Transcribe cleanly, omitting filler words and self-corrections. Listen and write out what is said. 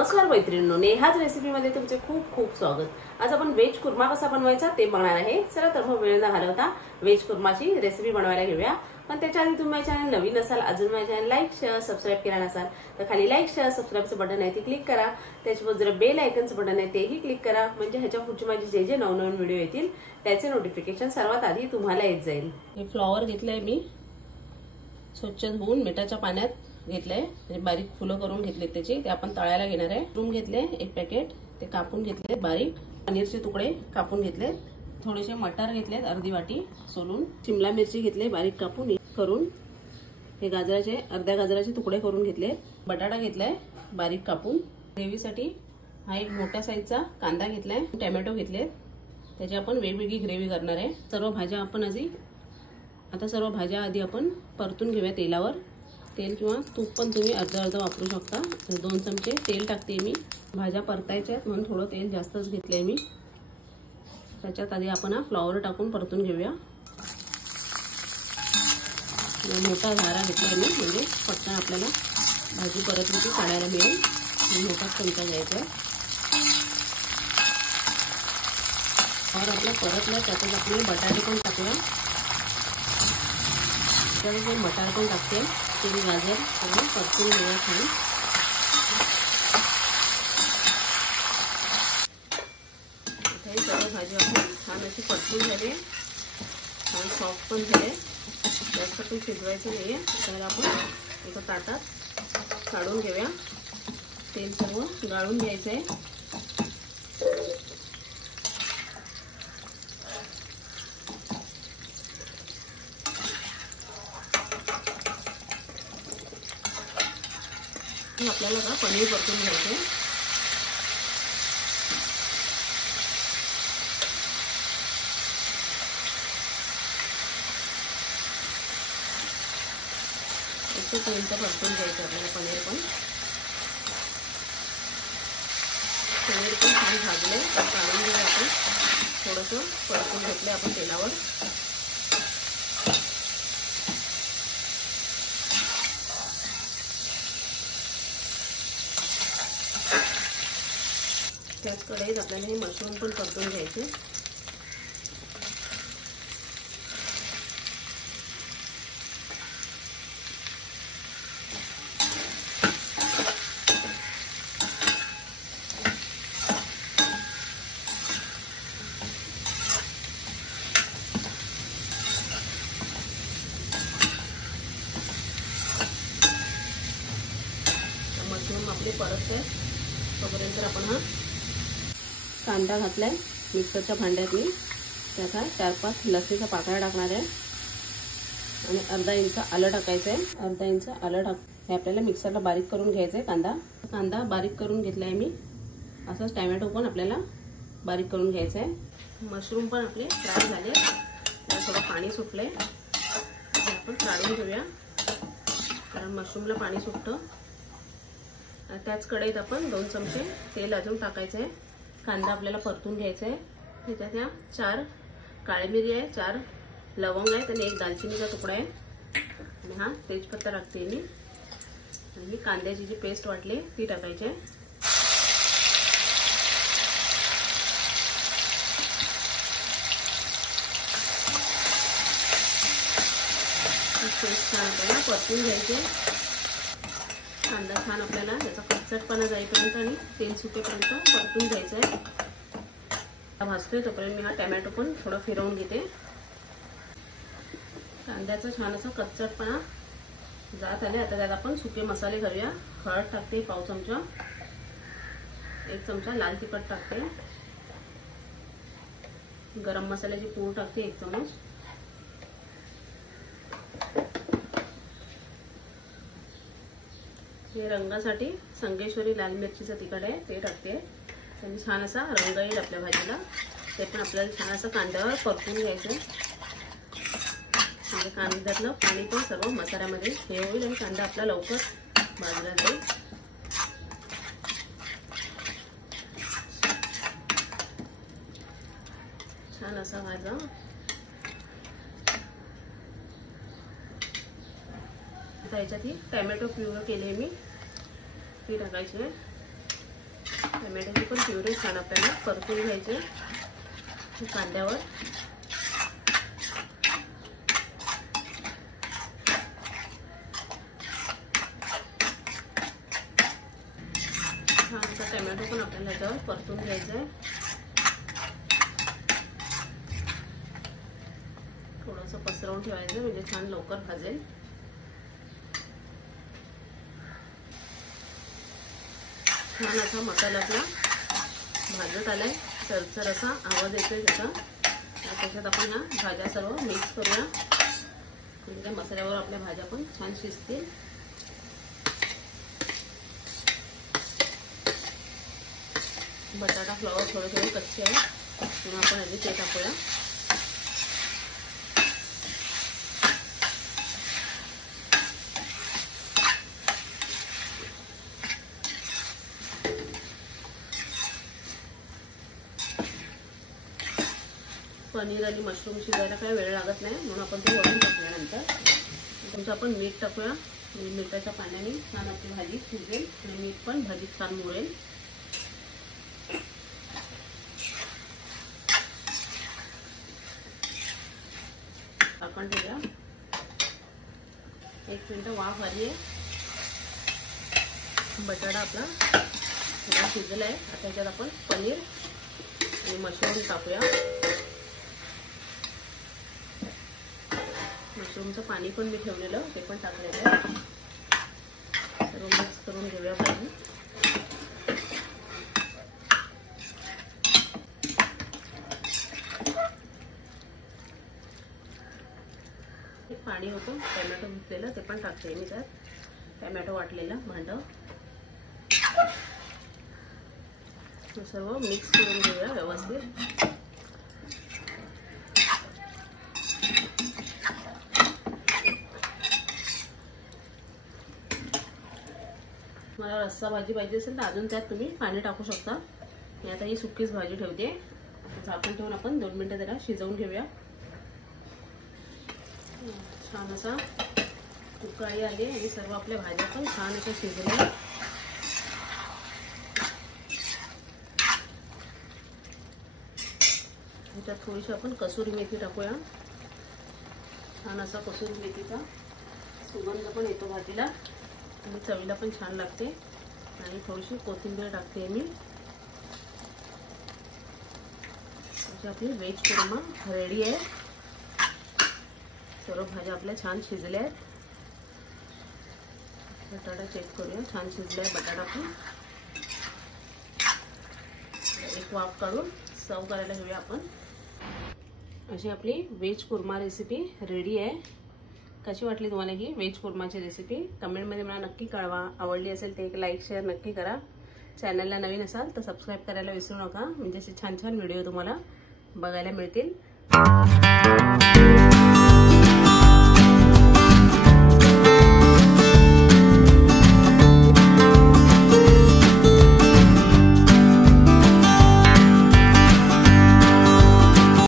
नमस्कार मैत्रिणींनो, नेहाज रेसिपीमध्ये तुमचे खूप खूप स्वागत। आज आपण वेज कुर्मा कसा बनवायचा ते बघणार आहे। चला तर मग वेळ न घालवता वेज कुर्माची रेसिपी बनवायला घेऊया। पण त्याच्या आधी तुम्ही माझ्या चॅनल नवीन असाल, अजून माझ्या चॅनल लाईक शेअर सबस्क्राइब केला नसाल तर खाली लाईक शेअर सबस्क्राइबचं बटन आहे ते क्लिक करा। त्याच्यावर जरा बेल आयकनचं बटन आहे तेही क्लिक करा, म्हणजे ह्याच्या पुढचे माझे जे नवनवीन व्हिडिओ येतील त्याचे नोटिफिकेशन सर्वात आधी तुम्हाला येत जाईल। हे फ्लॉवर घेतलंय मी, स्वच्छ धुवून मिठाच्या पाण्यात घेतलंय आणि बारीक फुलं करून घेतले त्याचे, ते आपण तळायला घेणार आहे। मशरूम घेतले एक पॅकेट, ते कापून घेतले बारीक। पनीरचे तुकडे कापून घेतले, थोडेसे मटार घेतलेत अर्धी वाटी सोलून। शिमला मिरची घेतले बारीक कापून करून, हे गाजराचे अर्ध्या गाजराचे तुकडे करून घेतले। बटाटा घेतलाय बारीक कापून। ग्रेव्हीसाठी हा एक मोठ्या साईजचा कांदा घेतलाय। टोमॅटो घेतले, त्याची आपण वेगवेगळी ग्रेव्ही करणार आहे। सर्व भाज्या आपण सर्व भाज्या आधी आपण परतून घेऊया तेलावर। तेल किंवा तूप पण तुम्ही अर्धा वापरू शकता। 2 चमचे तेल टाकते मी। भाज्या परतायच्या आहेत म्हणून थोडं तेल जास्तच घेतलंय मी। त्याच्यात आधी आपण हा फ्लॉवर टाकून परतून घेऊया। मोठा झारा घेतलाय मी, म्हणजे पटकन आपल्याला भाजी परतली की काढायला मिळेल। मोठा चमचा घ्यायचा आहे और आपला परतला त्याच्यात आपण बटाटे पण टाकूया। त्याच्यात मटार पण टाकते, ते गाजर सगळं परतून घेऊया छान। इथे सर्व भाजी आपण छान अशी परतून झाली, छान सॉफ्ट पण झाले। जास्त पण शिजवायचं नाहीये। तर आपण एका ताटात काढून घेऊया। तेल सर्व गाळून घ्यायचं आहे। आपल्याला का पनीर परतून घ्यायचं। पर्यंत परतून घ्यायचं आपल्याला पनीर पण छान भाजले, काढून घेऊया आपण। थोडंसं परतून घेतले आपण तेलावर। त्याच कढईत आपल्याला हे मशरूम पण परतून घ्यायचे। मशरूम आपले परत आहे तोपर्यंत आपण हा कांदा घातलाय मिक्सरच्या भांड्यात मी। त्यात 4-5 लसणीचा पाकळा टाकणार आहे आणि अर्धा इंच आलं टाकायचं आहे। अर्धा इंच आलं हे आपल्याला मिक्सरला बारीक करून घ्यायचं आहे। कांदा बारीक करून घेतलाय मी। असंच टोमॅटो पण आपल्याला बारीक करून घ्यायचं आहे। मशरूम पण आपले फ्राय झाले, त्याला थोडं पाणी सुटलंय, आपण काढून घेऊया कारण मशरूमला पाणी सुटतं। त्याच कढईत आपण 2 चमचे तेल अजून टाकायचं आहे। कांदा आपल्याला परतून घ्यायचा आहे। त्याच्यात या 4 काळी मिरी आहे, 4 लवंग आहेत आणि 1 दालचिनीचा तुकडा आहे आणि हा तेजपत्ता टाकते मी। आणि कांद्याची जी पेस्ट वाटली ती टाकायची आहे। पेस्ट छान आपल्याला परतून घ्यायची आहे। कांदा छान आपल्याला त्याचा कच्चटपणा जाईपर्यंत आणि तेल सुटेपर्यंत परतून घ्यायचं आहे। भाजतोय तोपर्यंत मी हा टोमॅटो पण थोडं फिरवून घेते। कांद्याचा छान असा कच्चटपणा जात आले। आता त्यात आपण सुके मसाले घालूया। हळद टाकते पाव चमचा, 1 चमचा लाल तिखट टाकते, गरम मसाल्याची पूड टाकते 1 चमच, हे रंगासाठी संगेश्वरी लाल मिरचीचं तिखट आहे ते टाकते। त्यांनी छान असा रंग येईल आपल्या भाजीला। ते पण आपल्याला छान असं कांद्यावर परतून घ्यायचं, म्हणजे कांद्यातलं पाणी पण सर्व मसाल्यामध्ये हे होईल आणि कांदा आपला लवकर भाजला जाईल। छान असा भाजा। आता याच्यात ही टोमॅटो प्युरी केली मी, ती टाकायची आहे। टोमॅटोची पण प्युरी छान आपल्याला परतून घ्यायची कांद्यावर। छान असा टोमॅटो पण आपल्याला याच्यावर परतून घ्यायचा आहे। थोडंसं पसरवून ठेवायचं म्हणजे छान लवकर भाजेल। छान असा मसाला आपला भाजत आलाय, चरचर असा आवाज येतोय त्याचा। त्याच्यात आपण ह्या भाज्या सर्व मिक्स करूया म्हणजे त्या मसाल्यावर आपल्या भाज्या पण छान शिजतील। बटाटा फ्लॉवर थोडे कच्चे आहे म्हणून आपण आधी ते टाकूया। पनीर आणि मशरूम शिजायला काही वेळ लागत नाही म्हणून आपण ते वरून टाकल्यानंतर तुमचं आपण मीठ टाकूया। म्हणजे मिठाच्या पाण्याने छान आपली भाजी शिजेल आणि मीठ पण भाजीत छान मुरेल। आपण ठेवूया, 1 मिनिट वाफ आली आहे। बटाटा आपला थोडा शिजला आहे। आता याच्यात आपण पनीर आणि मशरूम टाकूया। मशरूमचं पाणी पण मी ठेवलेलं ते पण टाकलेलं आहे। सर्व मिक्स करून घेऊया भाजी। पाणी होतं टोमॅटो धुतलेलं ते पण टाकते मी त्यात, टोमॅटो वाटलेलं भांड। सर्व मिक्स करून घेऊया व्यवस्थित। मला रस्सा भाजी पाहिजे असेल तर अजून त्यात तुम्ही पाणी टाकू शकता। मी आता ही सुकीच भाजी ठेवते। झाकण ठेवून आपण 2 मिनिटं त्याला शिजवून घेऊया। छान असा उकळी आली आणि सर्व आपल्या भाज्या पण छान अशा शिजल्या। ह्याच्यात थोडीशी आपण कसुरी मेथी टाकूया। छान असा कसुरी मेथीचा सुगंध पण येतो भाजीला आणि चवीला पण छान लागते। आणि थोडीशी कोथिंबीर टाकते मी। आपली व्हेज कुर्मा रेडी आहे। सर्व भाज्या आपल्या छान शिजल्या आहेत। बटाटा चेक करूया, छान शिजलाय बटाटा पण। एक वाफ काढून सर्व करायला घेऊया आपण। अशी आपली व्हेज कुर्मा रेसिपी रेडी आहे। कशी वाटली तुम्हाला ही व्हेज कुर्माची रेसिपी कमेंटमध्ये मला नक्की कळवा। आवडली असेल तर एक लाईक शेअर नक्की करा। चॅनलला नवीन असाल तर सबस्क्राईब करायला विसरू नका म्हणजे असे छान छान व्हिडिओ तुम्हाला बघायला मिळतील।